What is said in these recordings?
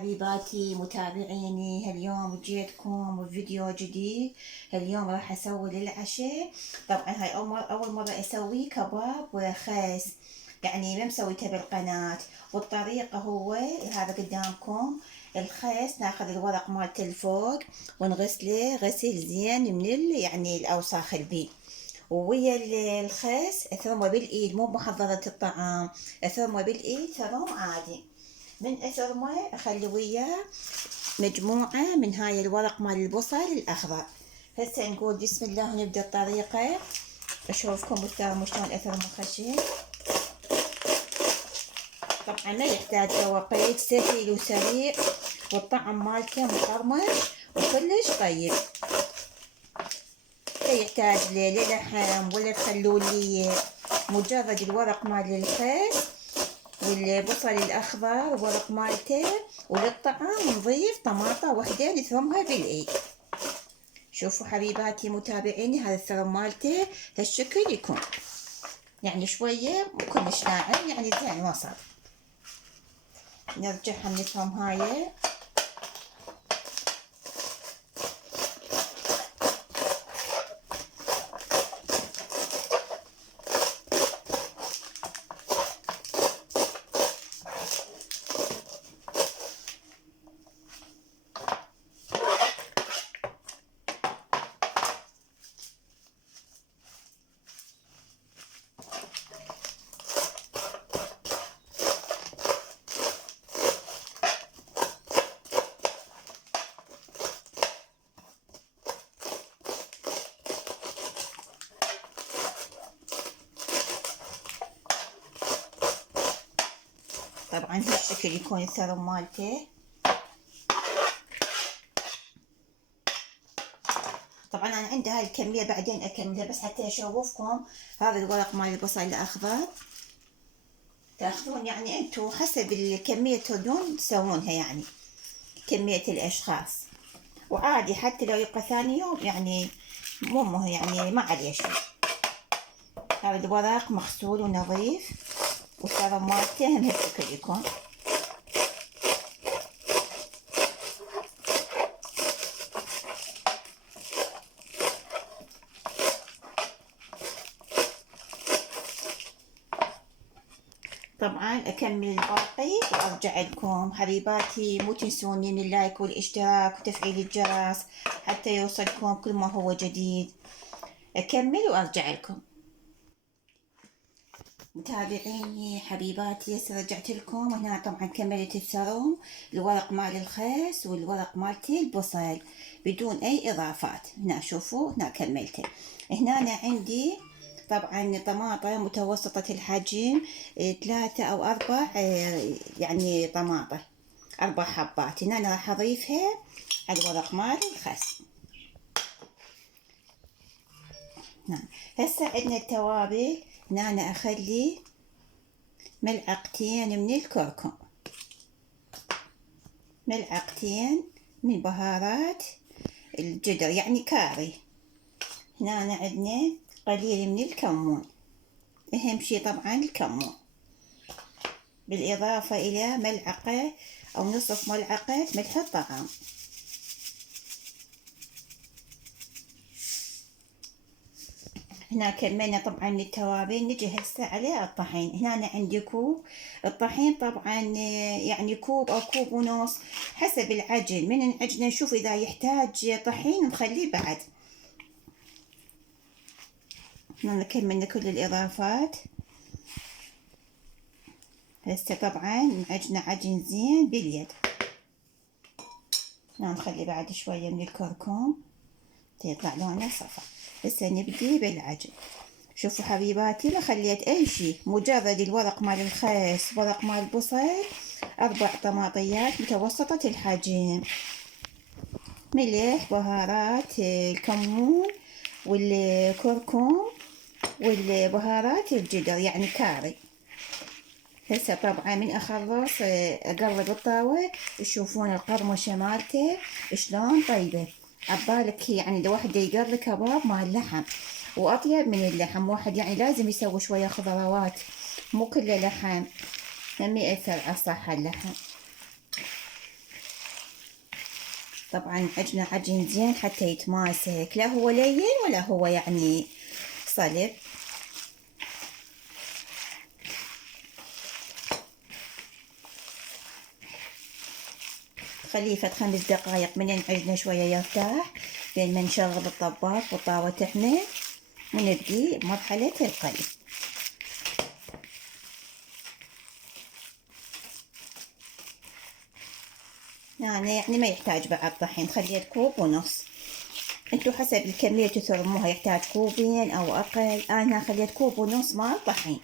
حبيباتي متابعيني، اليوم جيتكم بفيديو جديد. اليوم راح اسوي للعشاء. طبعا هاي اول مرة اسوي كباب وخس، يعني ما مسويته بالقناة. والطريقة هو هذا قدامكم. الخس ناخذ الورق مالته الفوق ونغسله غسيل زين من يعني الاوساخ البيه، ويا الخس اثرمه بالايد، مو بمحضرة الطعام، اثرمه بالايد ثرم عادي. من اثرمه اخلي وياه مجموعة من هاي الورق مال البصل الاخضر. هسه نقول بسم الله ونبدا الطريقة. اشوفكم بالثرم شلون اثرم الخشن. طبعا ما يحتاج توقيت، سهل وسريع، والطعم مالته مقرمش وكلش طيب. لا يحتاج للحم ولا تخلولي، مجرد الورق مال الخس والبصل الاخضر والورق مالته، وللطعام نضيف طماطة وحدة نثرمها بالايد. شوفوا حبيباتي متابعيني، هذا الثرم مالته هالشكل يكون، يعني شوية مو كلش ناعم، يعني زين وسط. نرجعها نثرم هاي. طبعا هالشكل يكون الثرم مالته. طبعا انا عندي هاي الكمية بعدين اكملها، بس حتى اشوفكم. هذا الورق مال البصل الاخضر تاخذون يعني انتو حسب الكمية تردون تسوونها، يعني كمية الاشخاص، وعادي حتى لو يبقى ثاني يوم يعني مو يعني ما عليه شيء. هذا الورق مغسول ونظيف، والثرم مالته هم هالشكل يكون. طبعا اكمل الباقي وارجع لكم. حبيباتي مو تنسوني من اللايك والاشتراك وتفعيل الجرس حتى يوصلكم كل ما هو جديد. اكمل وارجع لكم. متابعيني حبيباتي هسه رجعت لكم. هنا طبعا كملت الثرم، الورق مال الخس والورق مالتي البصل بدون اي اضافات. هنا شوفوا، هنا كملته. هنا أنا عندي طبعا طماطة متوسطة الحجم، 3 أو 4 يعني طماطة 4 حبات. هنا أنا راح أضيفها على الورق مال الخس. نعم. هسه عندنا التوابل. هنا أنا أخلي ملعقتين من الكركم، ملعقتين من بهارات الجدر يعني كاري. هنا أنا عندنا قليل من الكمون، أهم شي طبعا الكمون، بالإضافة إلى ملعقة أو نصف ملعقة ملح الطعام. هنا كملنا طبعا من التوابل. نجي هسه على الطحين. هنا أنا عندي كوب. الطحين طبعا يعني كوب أو كوب ونص حسب العجن، من العجن نشوف إذا يحتاج طحين نخليه بعد. هنا كملنا كل الإضافات. هسه طبعا عجنة عجن زين باليد. نخلي بعد شوية من الكركم يطلع لونه صفا. هسه نبدي بالعجن. شوفوا حبيباتي، ما خليت اي شي، مجرد الورق مال الخس، ورق مال البصل، 4 طماطيات متوسطة الحجم، ملح، بهارات الكمون والكركم والبهارات الجدر يعني كاري. هسه طبعا من اخلص اقلب الطاوة. تشوفون القرمشة مالته شلون طيبة. عبالك يعني لو واحد يقلي كباب مال لحم، واطيب من اللحم. واحد يعني لازم يسوي شوية خضروات، مو كله لحم، هم يأثر على الصحة اللحم. طبعا عجنه عجن زين حتى يتماسك، لا هو لين ولا هو يعني صلب. خليه فد 5 دقايق من العجنه شويه يرتاح، بين ما نشغل الطباخ والطاوه تحمل ونبدي مرحله القلي. يعني ما يحتاج بعد طحين، خليت كوب ونص، انتو حسب الكمية تثرموها، يحتاج كوبين او اقل. انا خليت كوب ونص مال طحين.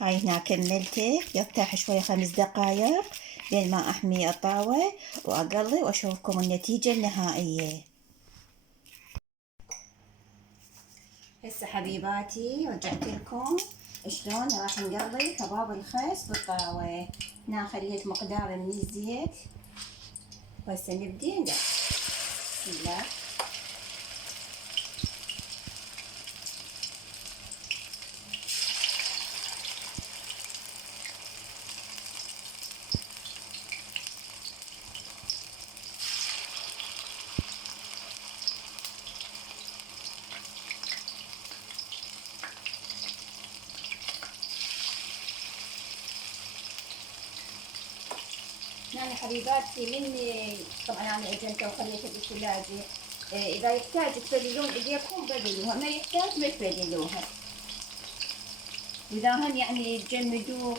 هاي هنا كملته يرتاح شوية 5 دقايق بين ما احمي الطاوة واقلي واشوفكم النتيجة النهائية. هسه حبيباتي رجعت لكم شلون راح نقلي كباب الخس بالطاوة. هنا خليت مقدار من الزيت، وهسه نبدي نقلي. بسم الله. يعني حبيباتي مني طبعا انا عجنته وخليته بالثلاجة. اذا يحتاج تبللون ايديكم بللوها، ما يحتاج ما تبللوها. واذا هم يعني تجمدوه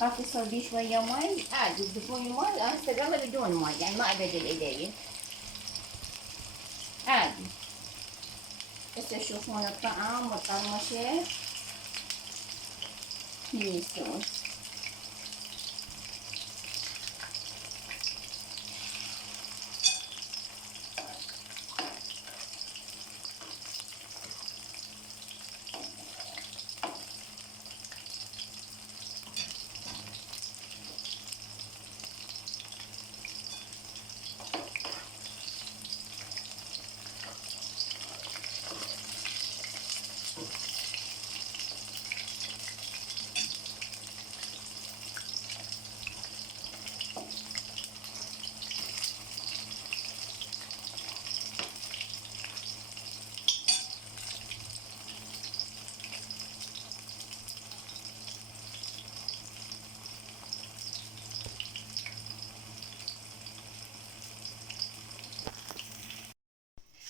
خاف يصير بيه شوية مي عادي تضيفون المي. انا استقله بدون مي يعني ما ابدل ايدي عادي. هسه تشوفون الطعم والقرمشة من يستوي.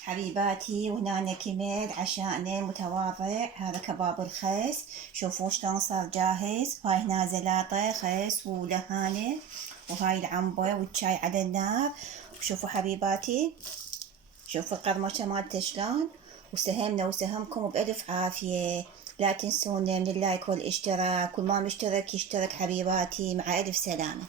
حبيباتي وهنا كمل عشاءنا متواضع. هذا كباب الخس، شوفوا شلون صار جاهز. هاي هنا زلاطة خس ولهانة، وهاي العنبة والشاي على النار. وشوفوا حبيباتي، شوفوا القرمشة مالته شلون. وسهمنا وسهمكم بألف عافية. لا تنسونا من اللايك والاشتراك، كل ما مشترك يشترك حبيباتي. مع ألف سلامة.